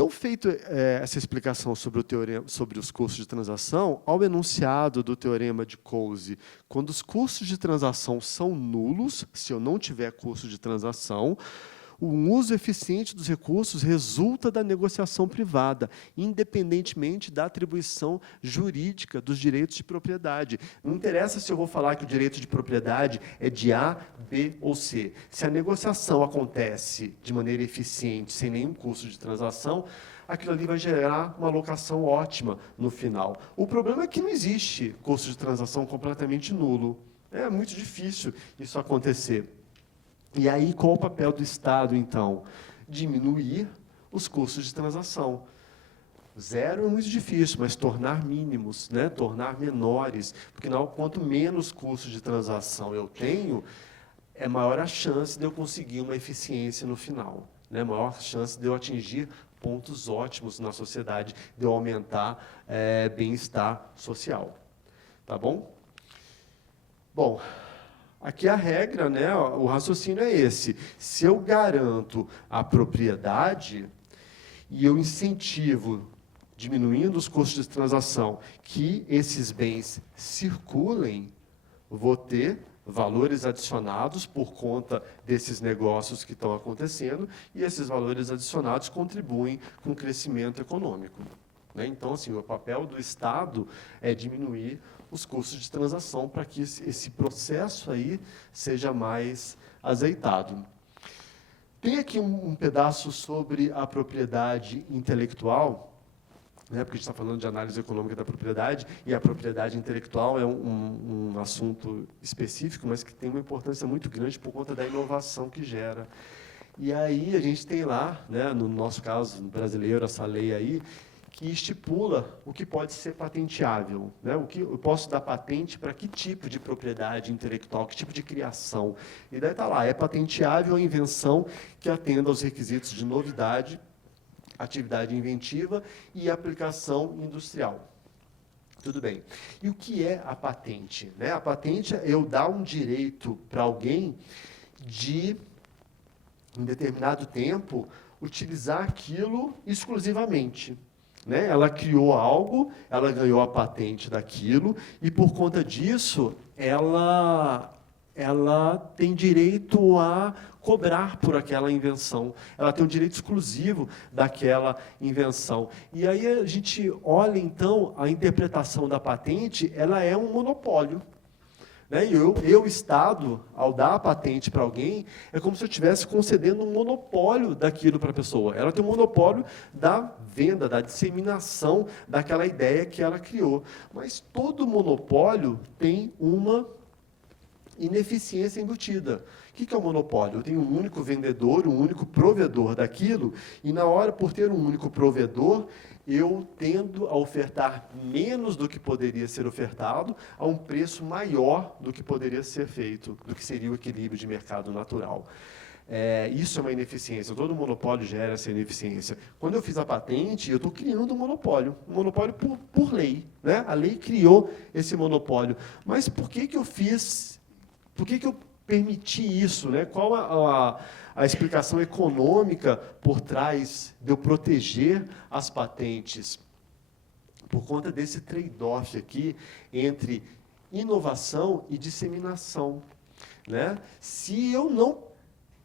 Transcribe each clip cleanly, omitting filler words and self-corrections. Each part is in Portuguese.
Então, feito essa explicação sobre o teorema, sobre os custos de transação, ao enunciado do teorema de Coase, quando os custos de transação são nulos, se eu não tiver custo de transação, o uso eficiente dos recursos resulta da negociação privada, independentemente da atribuição jurídica dos direitos de propriedade. Não interessa se eu vou falar que o direito de propriedade é de A, B ou C. Se a negociação acontece de maneira eficiente, sem nenhum custo de transação, aquilo ali vai gerar uma alocação ótima no final. O problema é que não existe custo de transação completamente nulo. É muito difícil isso acontecer. E aí, qual o papel do Estado, então? Diminuir os custos de transação. Zero é muito difícil, mas tornar mínimos, né? Tornar menores, porque quanto menos custos de transação eu tenho, é maior a chance de eu conseguir uma eficiência no final, né? Maior a chance de eu atingir pontos ótimos na sociedade, de eu aumentar bem-estar social. Tá bom? Bom, aqui a regra, né, o raciocínio é esse. Se eu garanto a propriedade e eu incentivo, diminuindo os custos de transação, que esses bens circulem, vou ter valores adicionados por conta desses negócios que estão acontecendo, e esses valores adicionados contribuem com o crescimento econômico. Né? Então, assim, o papel do Estado é diminuir os custos de transação para que esse processo aí seja mais azeitado. Tem aqui um pedaço sobre a propriedade intelectual, né, porque a gente está falando de análise econômica da propriedade, e a propriedade intelectual é um assunto específico, mas que tem uma importância muito grande por conta da inovação que gera. E aí a gente tem lá, né, no nosso caso brasileiro, essa lei aí, que estipula o que pode ser patenteável, né? O que eu posso dar patente para que tipo de propriedade intelectual, que tipo de criação. E daí está lá, é patenteável a invenção que atenda aos requisitos de novidade, atividade inventiva e aplicação industrial. Tudo bem. E o que é a patente? Né? A patente é eu dar um direito para alguém de, em determinado tempo, utilizar aquilo exclusivamente. Né? Ela criou algo, ela ganhou a patente daquilo, e, por conta disso, ela tem direito a cobrar por aquela invenção. Ela tem um direito exclusivo daquela invenção. E aí a gente olha, então, a interpretação da patente, ela é um monopólio. Né? E eu, Estado, ao dar a patente para alguém, é como se eu estivesse concedendo um monopólio daquilo para a pessoa. Ela tem um monopólio da venda, da disseminação daquela ideia que ela criou. Mas todo monopólio tem uma ineficiência embutida. O que é o monopólio? Eu tenho um único vendedor, um único provedor daquilo, e na hora, por ter um único provedor, eu tendo a ofertar menos do que poderia ser ofertado, a um preço maior do que poderia ser feito, do que seria o equilíbrio de mercado natural. Isso é uma ineficiência, todo monopólio gera essa ineficiência. Quando eu fiz a patente, eu estou criando um monopólio por lei. Né? A lei criou esse monopólio. Mas por que eu fiz, por que eu permiti isso? Né? Qual a explicação econômica por trás de eu proteger as patentes? Por conta desse trade-off aqui entre inovação e disseminação. Né? Se eu não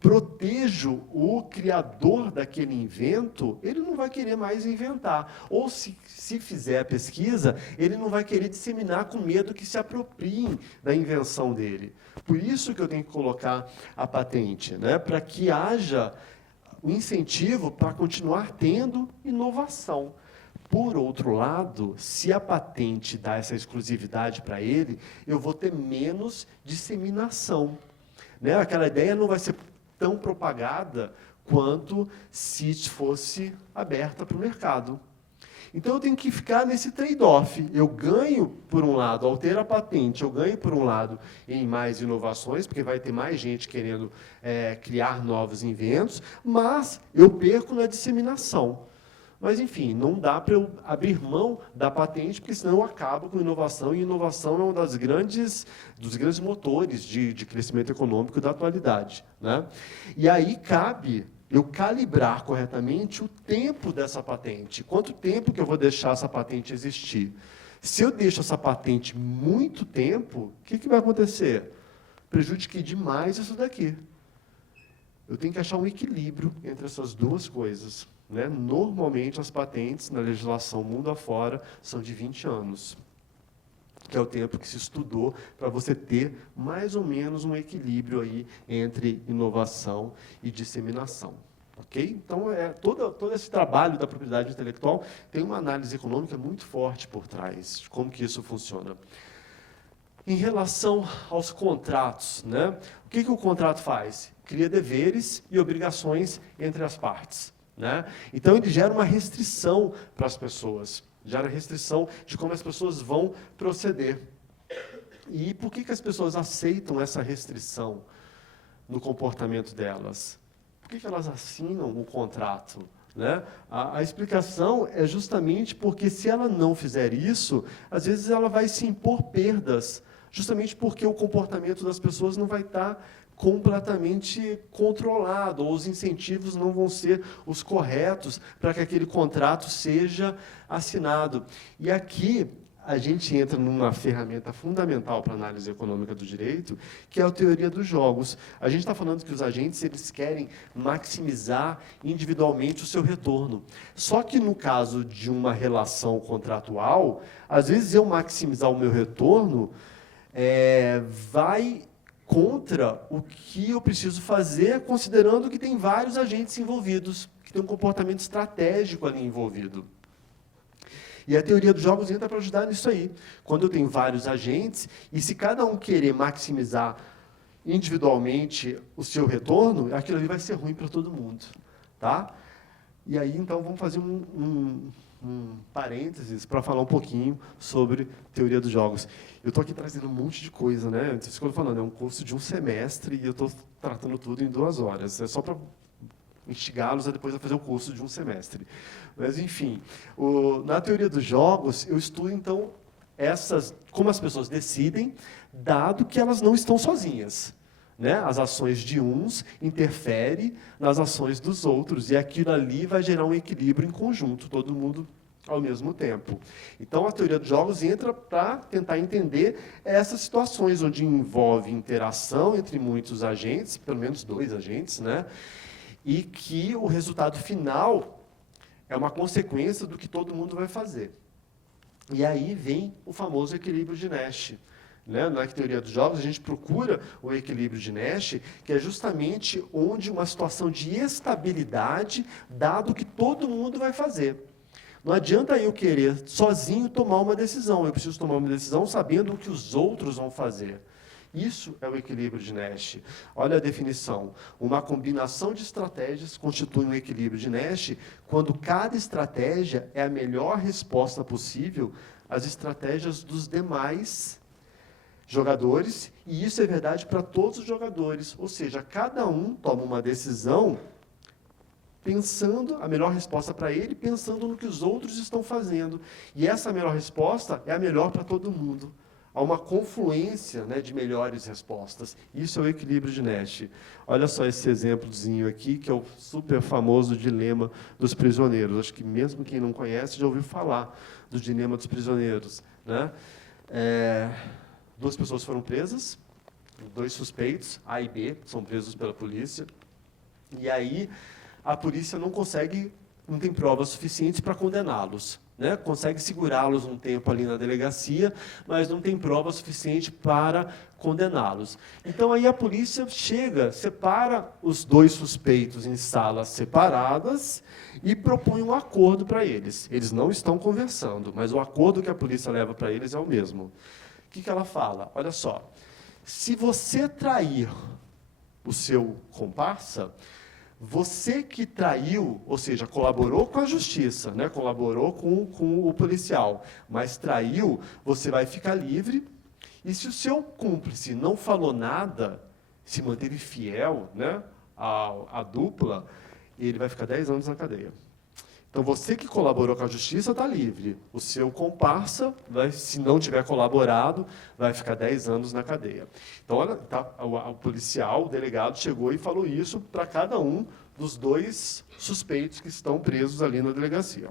protejo o criador daquele invento, ele não vai querer mais inventar. Ou, se fizer a pesquisa, ele não vai querer disseminar com medo que se apropriem da invenção dele. Por isso que eu tenho que colocar a patente, né? Para que haja um incentivo para continuar tendo inovação. Por outro lado, se a patente dá essa exclusividade para ele, eu vou ter menos disseminação. Né? Aquela ideia não vai ser tão propagada quanto se fosse aberta para o mercado. Então, eu tenho que ficar nesse trade-off. Eu ganho, por um lado, ao ter a patente, eu ganho, por um lado, em mais inovações, porque vai ter mais gente querendo criar novos inventos, mas eu perco na disseminação. Mas, enfim, não dá para eu abrir mão da patente, porque senão eu acabo com inovação, e inovação é um dos grandes motores de crescimento econômico da atualidade. Né? E aí cabe eu calibrar corretamente o tempo dessa patente. Quanto tempo que eu vou deixar essa patente existir? Se eu deixo essa patente muito tempo, o que vai acontecer? Prejudiquei demais isso daqui. Eu tenho que achar um equilíbrio entre essas duas coisas. Né? Normalmente, as patentes, na legislação mundo afora, são de 20 anos, que é o tempo que se estudou para você ter mais ou menos um equilíbrio aí entre inovação e disseminação. Okay? Então, todo esse trabalho da propriedade intelectual tem uma análise econômica muito forte por trás, de como que isso funciona. Em relação aos contratos, né? O que o contrato faz? Cria deveres e obrigações entre as partes. Né? Então, ele gera uma restrição para as pessoas, gera restrição de como as pessoas vão proceder. E por que as pessoas aceitam essa restrição no comportamento delas? Por que elas assinam o contrato? Né? A explicação é justamente porque, se ela não fizer isso, às vezes ela vai se impor perdas, justamente porque o comportamento das pessoas não vai estar completamente controlado, ou os incentivos não vão ser os corretos para que aquele contrato seja assinado. E aqui a gente entra numa ferramenta fundamental para a análise econômica do direito, que é a teoria dos jogos. A gente está falando que os agentes eles querem maximizar individualmente o seu retorno. Só que, no caso de uma relação contratual, às vezes eu maximizar o meu retorno vai contra o que eu preciso fazer, considerando que tem vários agentes envolvidos, que tem um comportamento estratégico ali envolvido. E a teoria dos jogos entra para ajudar nisso aí. Quando eu tenho vários agentes, e se cada um querer maximizar individualmente o seu retorno, aquilo ali vai ser ruim para todo mundo. Tá? E aí, então, vamos fazer um parênteses para falar um pouquinho sobre teoria dos jogos. Eu estou aqui trazendo um monte de coisa, né? Isso que eu estou falando, é um curso de um semestre e eu estou tratando tudo em 2 horas. É só para instigá-los a depois a fazer o curso de um semestre. Mas, enfim, na teoria dos jogos, eu estudo, então, como as pessoas decidem, dado que elas não estão sozinhas. Né? As ações de uns interferem nas ações dos outros, e aquilo ali vai gerar um equilíbrio em conjunto, todo mundo ao mesmo tempo. Então, a teoria dos jogos entra para tentar entender essas situações onde envolve interação entre muitos agentes, pelo menos 2 agentes, né? E que o resultado final é uma consequência do que todo mundo vai fazer. E aí vem o famoso equilíbrio de Nash. Né? Na teoria dos jogos, a gente procura o equilíbrio de Nash, que é justamente onde uma situação de estabilidade, dado que todo mundo vai fazer. Não adianta eu querer sozinho tomar uma decisão, eu preciso tomar uma decisão sabendo o que os outros vão fazer. Isso é o equilíbrio de Nash. Olha a definição. Uma combinação de estratégias constitui um equilíbrio de Nash quando cada estratégia é a melhor resposta possível às estratégias dos demais jogadores, e isso é verdade para todos os jogadores. Ou seja, cada um toma uma decisão pensando a melhor resposta para ele, pensando no que os outros estão fazendo. E essa melhor resposta é a melhor para todo mundo. Há uma confluência, né, de melhores respostas. Isso é o equilíbrio de Nash. Olha só esse exemplozinho aqui, que é o super famoso dilema dos prisioneiros. Acho que mesmo quem não conhece já ouviu falar do dilema dos prisioneiros. Né? 2 pessoas foram presas, 2 suspeitos, A e B, são presos pela polícia. E aí a polícia não tem provas suficientes para condená-los. Né? Consegue segurá-los um tempo ali na delegacia, mas não tem prova suficiente para condená-los. Então, aí a polícia chega, separa os 2 suspeitos em salas separadas e propõe um acordo para eles. Eles não estão conversando, mas o acordo que a polícia leva para eles é o mesmo. O que ela fala? Olha só, se você trair o seu comparsa, você que traiu, ou seja, colaborou com a justiça, né? Colaborou com o policial, mas traiu, você vai ficar livre. E se o seu cúmplice não falou nada, se manteve fiel, né, à dupla, ele vai ficar 10 anos na cadeia. Então, você que colaborou com a justiça está livre. O seu comparsa, se não tiver colaborado, vai ficar 10 anos na cadeia. Então, olha, o policial, o delegado, chegou e falou isso para cada um dos 2 suspeitos que estão presos ali na delegacia.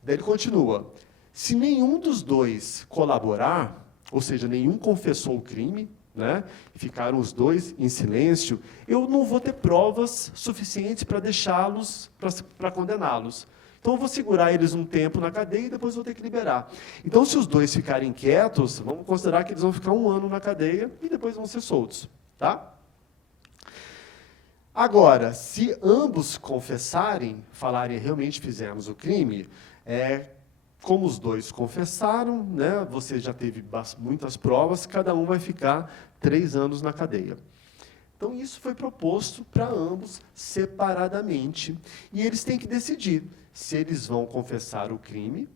Daí ele continua. Se nenhum dos 2 colaborar, ou seja, nenhum confessou o crime, né, ficaram os 2 em silêncio, eu não vou ter provas suficientes para deixá-los, para condená-los. Então, eu vou segurar eles um tempo na cadeia e depois vou ter que liberar. Então, se os 2 ficarem quietos, vamos considerar que eles vão ficar 1 ano na cadeia e depois vão ser soltos. Tá? Agora, se ambos confessarem, falarem realmente fizemos o crime, como os 2 confessaram, né, você já teve muitas provas, cada um vai ficar 3 anos na cadeia. Então, isso foi proposto para ambos separadamente. E eles têm que decidir se eles vão confessar o crime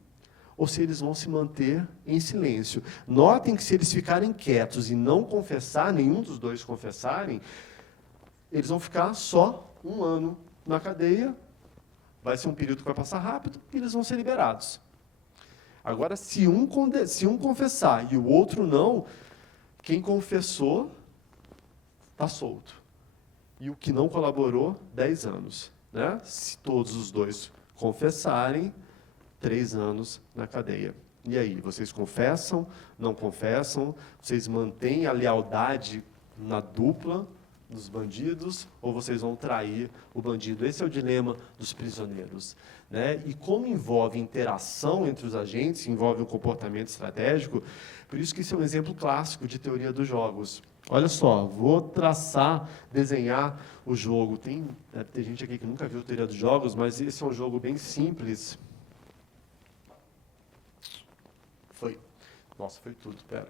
ou se eles vão se manter em silêncio. Notem que se eles ficarem quietos e não confessar, nenhum dos 2 confessarem, eles vão ficar só 1 ano na cadeia, vai ser um período que vai passar rápido, e eles vão ser liberados. Agora, se um confessar e o outro não, quem confessou está solto. E o que não colaborou, 10 anos. Né? Se todos os 2 confessarem, 3 anos na cadeia. E aí, vocês confessam, não confessam? Vocês mantêm a lealdade na dupla dos bandidos, ou vocês vão trair o bandido? Esse é o dilema dos prisioneiros. Né? E como envolve interação entre os agentes, envolve um comportamento estratégico, por isso que isso é um exemplo clássico de teoria dos jogos. Olha só, vou desenhar o jogo. Deve ter gente aqui que nunca viu teoria dos jogos, mas esse é um jogo bem simples. Nossa, foi tudo, pera.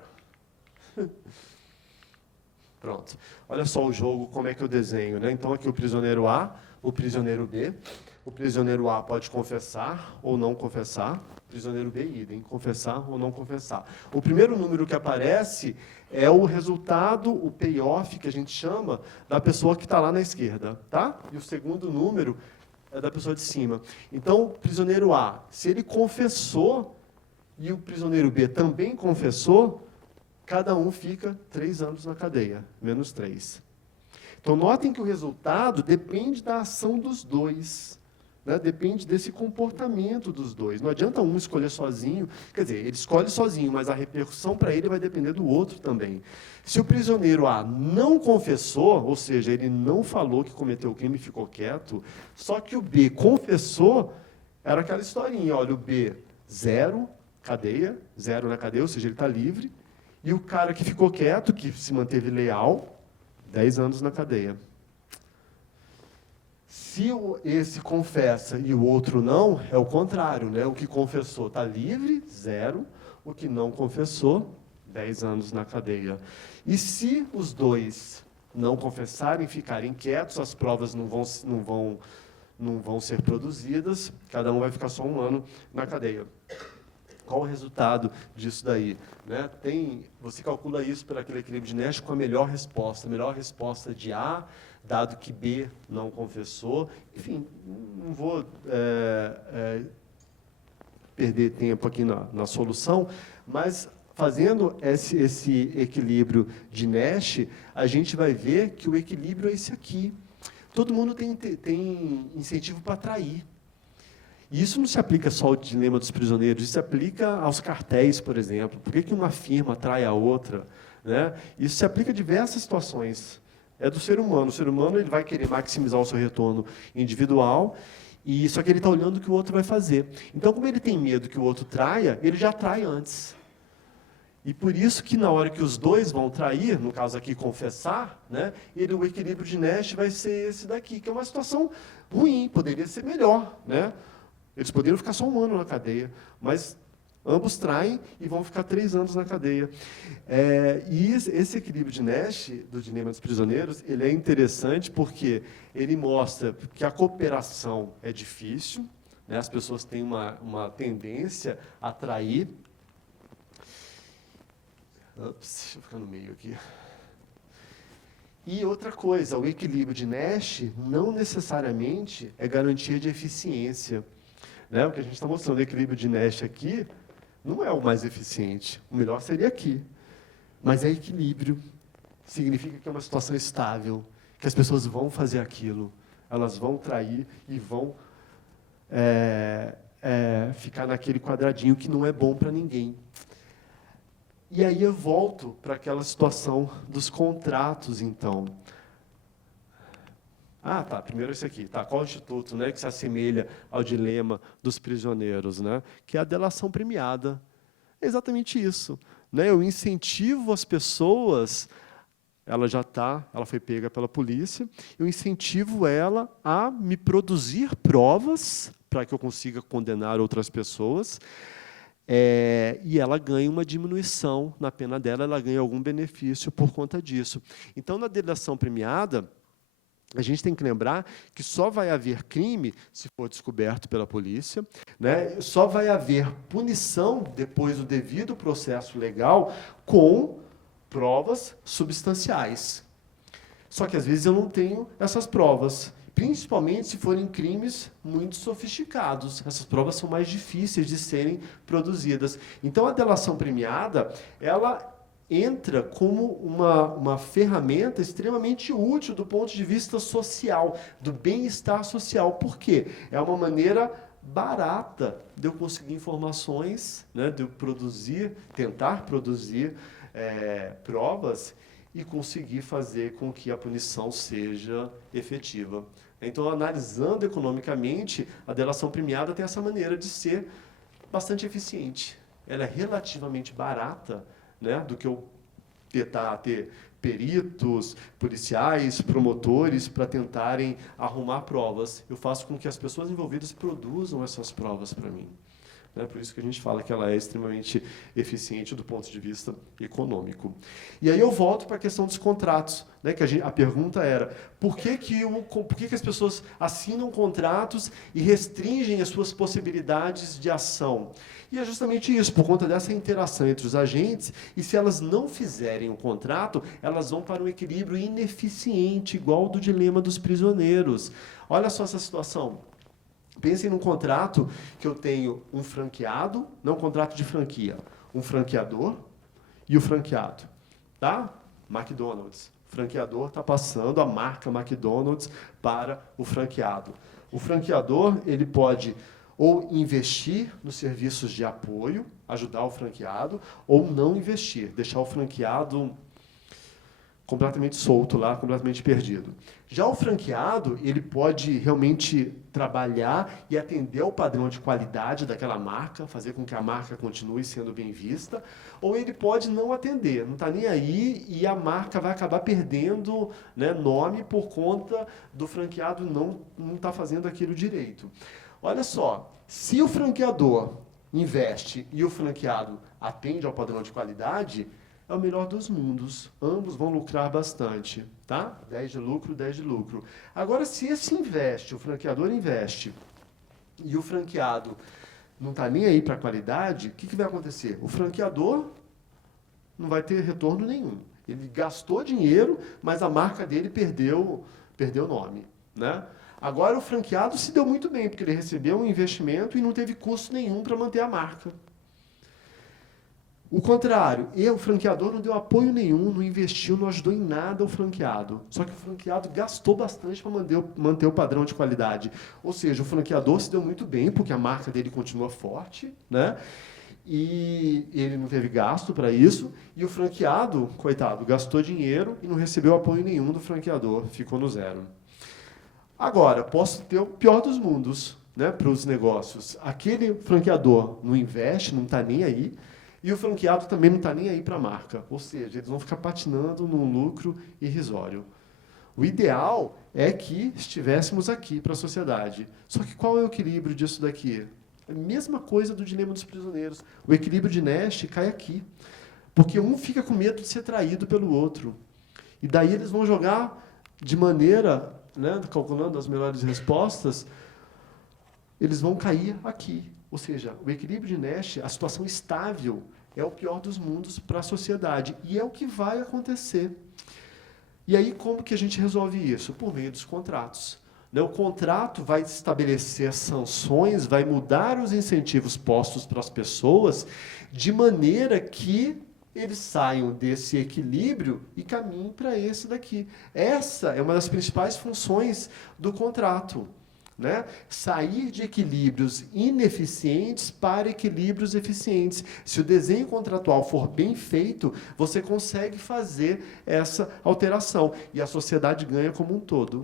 Pronto. Olha só o jogo, como é que eu desenho. Né? Então, aqui o prisioneiro A, o prisioneiro B. O prisioneiro A pode confessar ou não confessar. O prisioneiro B, idem, confessar ou não confessar. O primeiro número que aparece é o resultado, o payoff, que a gente chama, da pessoa que está lá na esquerda. Tá? E o segundo número é da pessoa de cima. Então, o prisioneiro A, se ele confessou e o prisioneiro B também confessou, cada um fica 3 anos na cadeia, menos 3. Então, notem que o resultado depende da ação dos 2. Né? Depende desse comportamento dos 2. Não adianta um escolher sozinho. Quer dizer, ele escolhe sozinho, mas a repercussão para ele vai depender do outro também. Se o prisioneiro A não confessou, ou seja, ele não falou que cometeu o crime e ficou quieto, só que o B confessou, era aquela historinha. Olha, o B, 0 na cadeia, ou seja, ele está livre. E o cara que ficou quieto, que se manteve leal, 10 anos na cadeia. Se esse confessa e o outro não, é o contrário. Né? O que confessou está livre, 0. O que não confessou, 10 anos na cadeia. E se os 2 não confessarem, ficarem quietos, as provas não vão ser produzidas, cada um vai ficar só 1 ano na cadeia. Qual o resultado disso daí? Né? Você calcula isso por aquele equilíbrio de Nash com a melhor resposta de A, dado que B não confessou. Enfim, não vou perder tempo aqui na solução, mas fazendo esse equilíbrio de Nash, a gente vai ver que o equilíbrio é esse aqui. Todo mundo tem incentivo para atrair. E isso não se aplica só ao dilema dos prisioneiros, isso se aplica aos cartéis, por exemplo. Por que uma firma atrai a outra? Né? Isso se aplica a diversas situações. É do ser humano. O ser humano ele vai querer maximizar o seu retorno individual, e só que ele está olhando o que o outro vai fazer. Então, como ele tem medo que o outro traia, ele já trai antes. E por isso que na hora que os 2 vão trair, no caso aqui confessar, né, o equilíbrio de Nash vai ser esse daqui, que é uma situação ruim, poderia ser melhor, né? Eles poderiam ficar só 1 ano na cadeia, mas ambos traem e vão ficar 3 anos na cadeia. E esse equilíbrio de Nash, do dilema dos prisioneiros, ele é interessante porque ele mostra que a cooperação é difícil, né? As pessoas têm uma tendência a trair. Deixa eu ficar no meio aqui. E outra coisa, o equilíbrio de Nash não necessariamente é garantia de eficiência. Né? O que a gente está mostrando, o equilíbrio de Nash aqui, não é o mais eficiente. O melhor seria aqui. Mas é equilíbrio. Significa que é uma situação estável, que as pessoas vão fazer aquilo, elas vão trair e vão ficar naquele quadradinho que não é bom para ninguém. E aí eu volto para aquela situação dos contratos, então. Ah, tá, primeiro esse aqui, tá, qual o instituto, né, que se assemelha ao dilema dos prisioneiros, né, que é a delação premiada. É exatamente isso. Né, eu incentivo as pessoas, ela foi pega pela polícia, eu incentivo ela a me produzir provas para que eu consiga condenar outras pessoas, e ela ganha uma diminuição na pena dela, ela ganha algum benefício por conta disso. Então, na delação premiada, a gente tem que lembrar que só vai haver crime se for descoberto pela polícia, né? Só vai haver punição depois do devido processo legal com provas substanciais. Só que, às vezes, eu não tenho essas provas, principalmente se forem crimes muito sofisticados. Essas provas são mais difíceis de serem produzidas. Então, a delação premiada, ela entra como uma ferramenta extremamente útil do ponto de vista social, do bem-estar social. Por quê? É uma maneira barata de eu conseguir informações, né, de eu tentar produzir provas e conseguir fazer com que a punição seja efetiva. Então, analisando economicamente, a delação premiada tem essa maneira de ser bastante eficiente. Ela é relativamente barata, né, do que eu tentar ter peritos, policiais, promotores, para tentarem arrumar provas. Eu faço com que as pessoas envolvidas produzam essas provas para mim. Por isso que a gente fala que ela é extremamente eficiente do ponto de vista econômico. E aí eu volto para a questão dos contratos, né, que a pergunta era, por que as pessoas assinam contratos e restringem as suas possibilidades de ação? E é justamente isso, por conta dessa interação entre os agentes, e se elas não fizerem o contrato, elas vão para um equilíbrio ineficiente, igual ao do dilema dos prisioneiros. Olha só essa situação. Pensem num contrato que eu tenho um franqueado, não um contrato de franquia, um franqueador e o franqueado. Tá? McDonald's. O franqueador está passando a marca McDonald's para o franqueado. O franqueador ele pode ou investir nos serviços de apoio, ajudar o franqueado, ou não investir, deixar o franqueado completamente solto lá, completamente perdido. Já o franqueado, ele pode realmente trabalhar e atender ao padrão de qualidade daquela marca, fazer com que a marca continue sendo bem vista, ou ele pode não atender, não está nem aí, e a marca vai acabar perdendo, né, nome por conta do franqueado não estar fazendo aquilo direito. Olha só, se o franqueador investe e o franqueado atende ao padrão de qualidade, é o melhor dos mundos. Ambos vão lucrar bastante. Tá? 10 de lucro, 10 de lucro. Agora, se esse investe, o franqueador investe, e o franqueado não está nem aí para a qualidade, o que vai acontecer? O franqueador não vai ter retorno nenhum. Ele gastou dinheiro, mas a marca dele perdeu o nome. Né? Agora, o franqueado se deu muito bem, porque ele recebeu um investimento e não teve custo nenhum para manter a marca. O contrário, o franqueador não deu apoio nenhum, não investiu, não ajudou em nada o franqueado. Só que o franqueado gastou bastante para manter o padrão de qualidade. Ou seja, o franqueador se deu muito bem, porque a marca dele continua forte, né? E ele não teve gasto para isso, e o franqueado, coitado, gastou dinheiro e não recebeu apoio nenhum do franqueador, ficou no zero. Agora, posso ter o pior dos mundos, né, para os negócios. Aquele franqueador não investe, não está nem aí, e o franqueado também não está nem aí para a marca. Ou seja, eles vão ficar patinando num lucro irrisório. O ideal é que estivéssemos aqui para a sociedade. Só que qual é o equilíbrio disso daqui? É a mesma coisa do dilema dos prisioneiros. O equilíbrio de Nash cai aqui. Porque um fica com medo de ser traído pelo outro. E daí eles vão jogar de maneira, né, calculando as melhores respostas, eles vão cair aqui. Ou seja, o equilíbrio de Nash, a situação estável, é o pior dos mundos para a sociedade. E é o que vai acontecer. E aí, como que a gente resolve isso? Por meio dos contratos. né? O contrato vai estabelecer sanções, vai mudar os incentivos postos para as pessoas, de maneira que eles saiam desse equilíbrio e caminhem para esse daqui. Essa é uma das principais funções do contrato, né? Sair de equilíbrios ineficientes para equilíbrios eficientes. Se o desenho contratual for bem feito, você consegue fazer essa alteração. E a sociedade ganha como um todo.